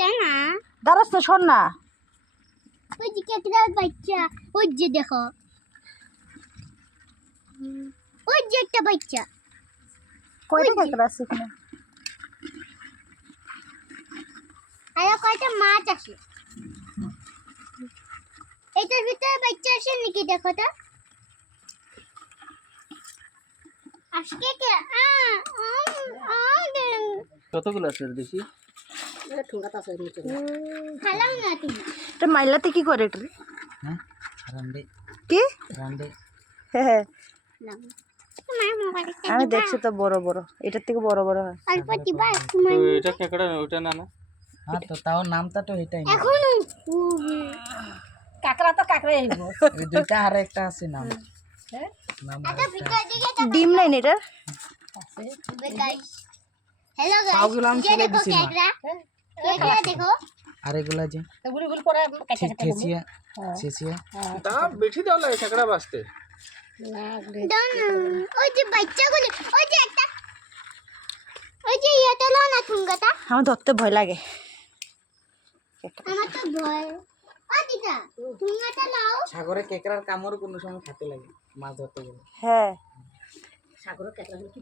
দে না দাঁড়াস তো, শোন না। ওই যে কেকড়ার বাচ্চা, ওই যে দেখো, ওই যে একটা বাচ্চা, কয়টা কেকড়া আছে এখানে? আর কয়টা মাছ আছে। এটার ভিতরে বাচ্চা আছে নাকি দেখো তো। আজকে কে কতগুলো আছে দেখি? খালাম না তুমি। এটা মাইলাতে কি করে এটা? হ্যাঁ, রান্দে কি? রান্দে। হ্যাঁ, তোমার মোবাইল আমি দেখছি তো বড় বড়, এটার থেকে বড় বড় হয়। অল্প দিবা তোমার তো এটা কেকড়া ওটা না না? হ্যাঁ, তো তাও নামটা তো এটাই না। এখন কাকড়া তো কাকড়াই হইব। এই দুইটা আর একটা আছে নাম। হ্যাঁ, নাম এটা ভিতর দিকে ডিম নাই না এটা? গাইস, হ্যালো পাওগুলো আমি গাইস, ফেলে দেখো দিছি মা। কেকড়া, কেকড়া দেখো। আর এগুলা যে গুলি গুলি করে কাটা কাটা দেব। ছেঁচিয়া ছেঁচিয়া তা বেশি দেওয়া লাগে কাঁকড়া বাঁচতে। দাও না, ওই যে বাচ্চাগুলো, ওই যে একটা, ওই যে ইয়েটা লো না ঠুঙ্গাটা। আমার ধরতে ভয় লাগে। আমার তো ভয়। ও দিদা, ঠুঙ্গাটা লাও। সাগরে কেকড়ার কামড় কোনো সময় খেতে লাগে মাছ ধরতে গেলে। হ্যাঁ, সাগরের কেকড়া কি